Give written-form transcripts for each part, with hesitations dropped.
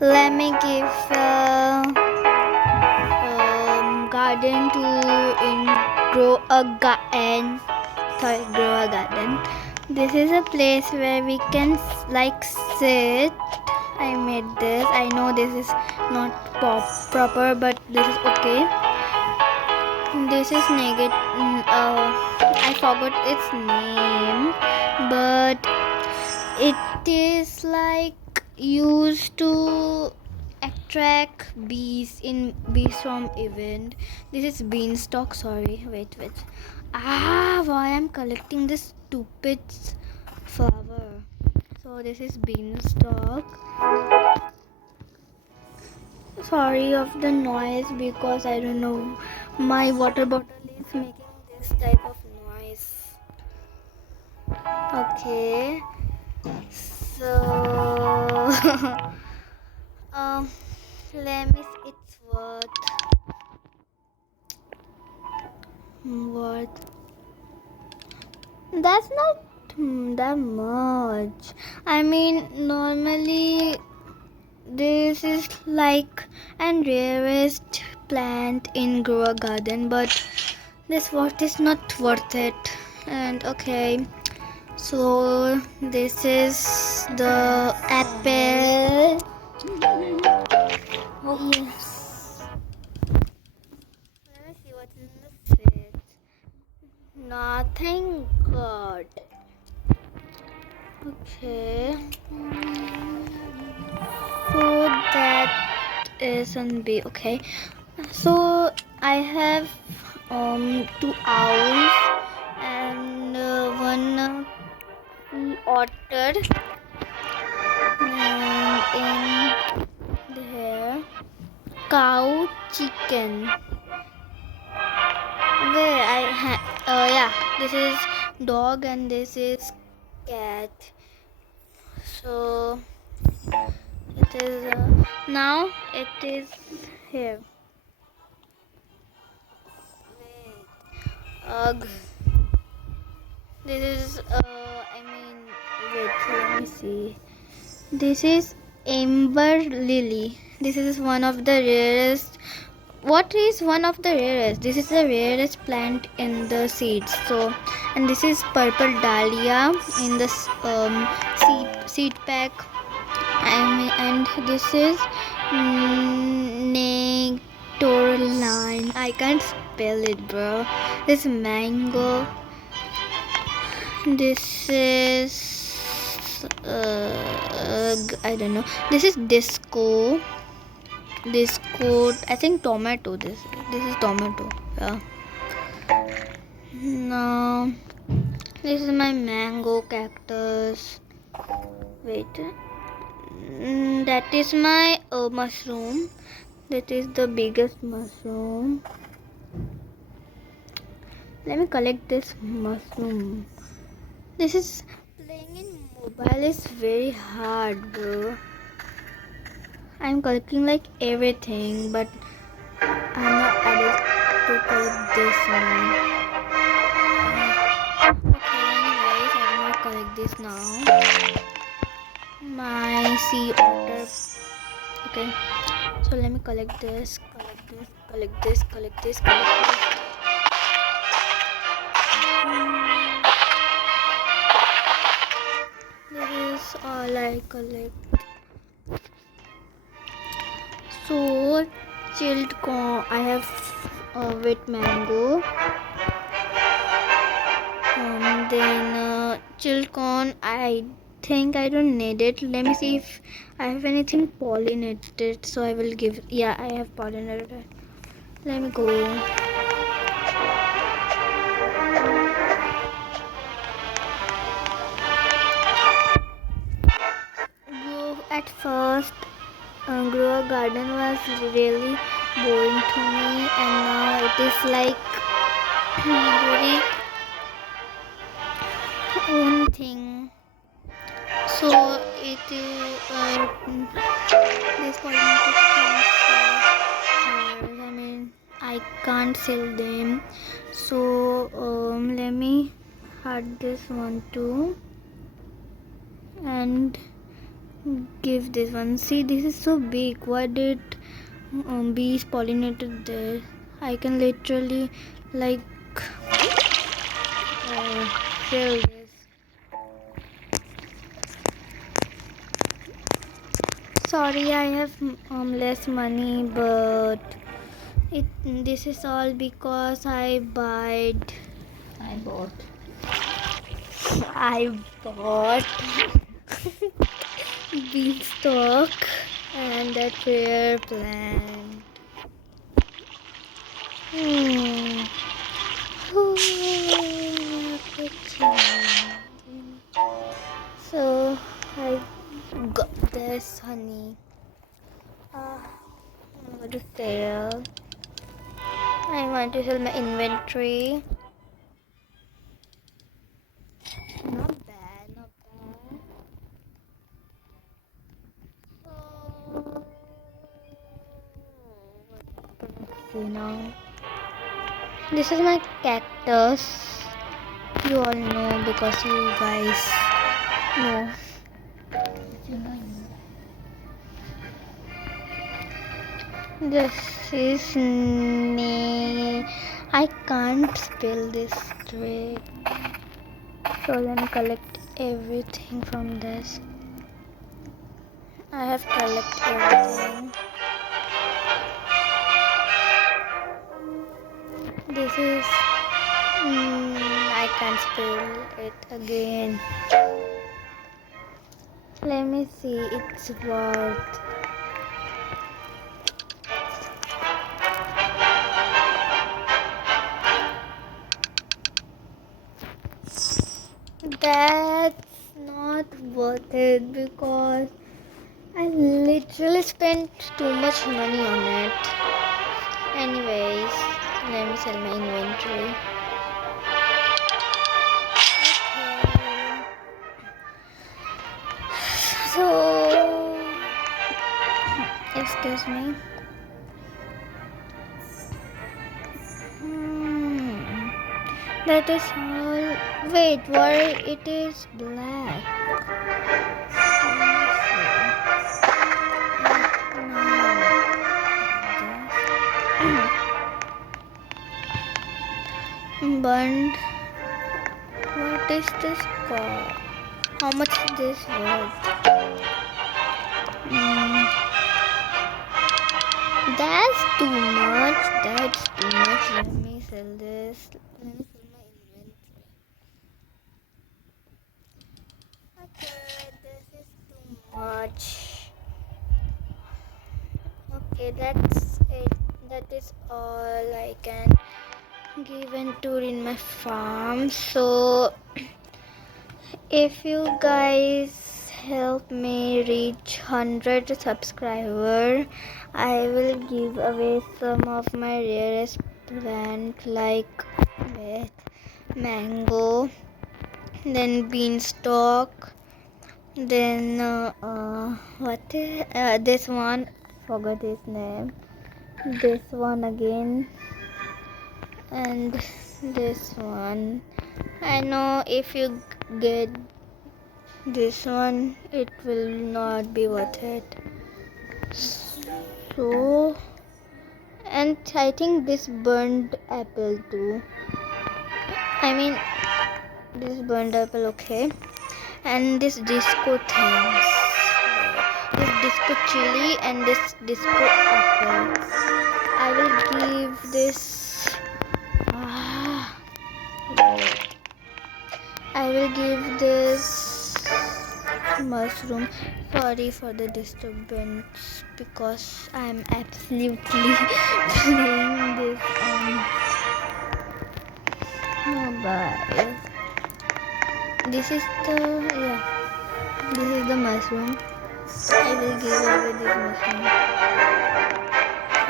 Let me give garden to in grow a garden. Sorry, grow a garden. This is a place where we can like sit. I made this. I know this is not proper, but this is okay. This is negative. I forgot its name, but it is like used to attract bees in bees from event. This is beanstalk. Sorry, wait. Why I'm collecting this stupid flower? So this is beanstalk. Sorry of the noise because I don't know, my water bottle is making this type of noise. Okay, so let me see its worth. That's not that much. I mean, normally this is like an rarest plant in grow a garden, but this worth is not worth it. And okay, so this is the apple. Yes. Let me see what's in the fridge. Nothing good. Okay. So that is an B. Okay. So I have two owls and one otter and in there cow chicken. Where I yeah, this is dog and this is cat. So it is now it is here. Wait. Ugh. This is I mean wait, let me see. This is amber lily. This is one of the rarest. What is one of the rarest? This is the rarest plant in the seeds. So, and this is purple dahlia in the seed pack. And this is nectarine. I can't spell it, bro. This mango. This is I don't know. This is disco. I think tomato. This is tomato. Yeah. No, this is my mango cactus. Wait. That is my mushroom. That is the biggest mushroom. Let me collect this mushroom. This is playing in mobile is very hard, bro. I'm collecting like everything, but I'm not able to collect this one. Okay, anyways, I will not collect this now. My sea otter. Okay, so let me collect this. This is all I collect. So chilled corn. I have wet mango. Then chilled corn. I think I don't need it. Let me see if I have anything pollinated. So I will give. Yeah, I have pollinated. Let me go. At first, grow a garden was really boring to me, and now it is like very own thing. So it is this pollinated things are hard. I mean, I can't sell them. So let me add this one too, and give this one. See, this is so big. Why did bees pollinated there? I can literally like fill this. Sorry, I have less money, but this is all because I bought beanstalk and a prayer plant. So I got this honey. I'm going to sell. I want to sell my inventory. Not bad, not bad. So, see now. This is my cactus. You all know because you guys know. This is I can't spell this straight. So let me collect everything from this. I have collected everything. This is I can't spell it again. Let me see its worth. That's not worth it because I literally spent too much money on it. Anyways, let me sell my inventory. Okay. So, excuse me. That is all. Wait, why it is black? Burned. What is this called? How much is this worth? That's too much. That's too much. Let me sell this. Let me sell my inventory. Okay, this is too much. Okay, that's it. That is all I can give and tour in my farm. So if you guys help me reach 100 subscribers, I will give away some of my rarest plant like with mango, then beanstalk, then this one, forgot his name, this one again, and this one. I know if you get this one, it will not be worth it. So, and I think this burned apple too. I mean, this burned apple, okay. And this disco things, this disco chili and this disco apple. I will give this. I will give this mushroom. Sorry for the disturbance because I'm absolutely playing this on mobile. This is the mushroom. I will give away this mushroom.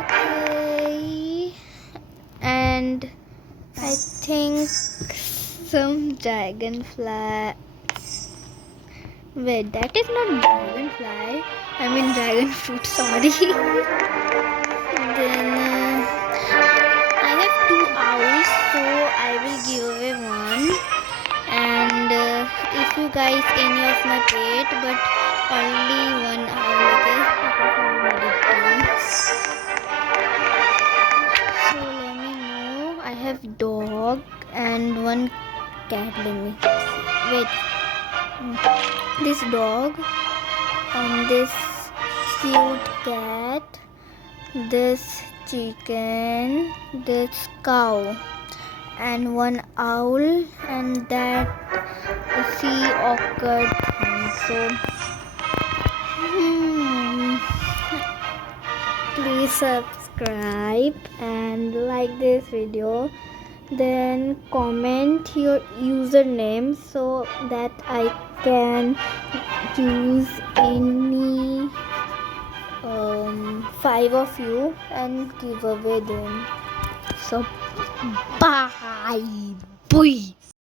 Okay, and I think some dragonfly. Wait, that is not dragonfly. I mean dragon fruit. Sorry. Then I have 2 owls, so I will give away one. And if you guys any of my pet, but only one owl, okay? So let me know. I have dog and one cat. Let me wait. This dog, this cute cat, this chicken, this cow, and one owl, and that sea orchid thing. So please subscribe and like this video, then comment your username so that I can choose any 5 of you and give away them. So bye.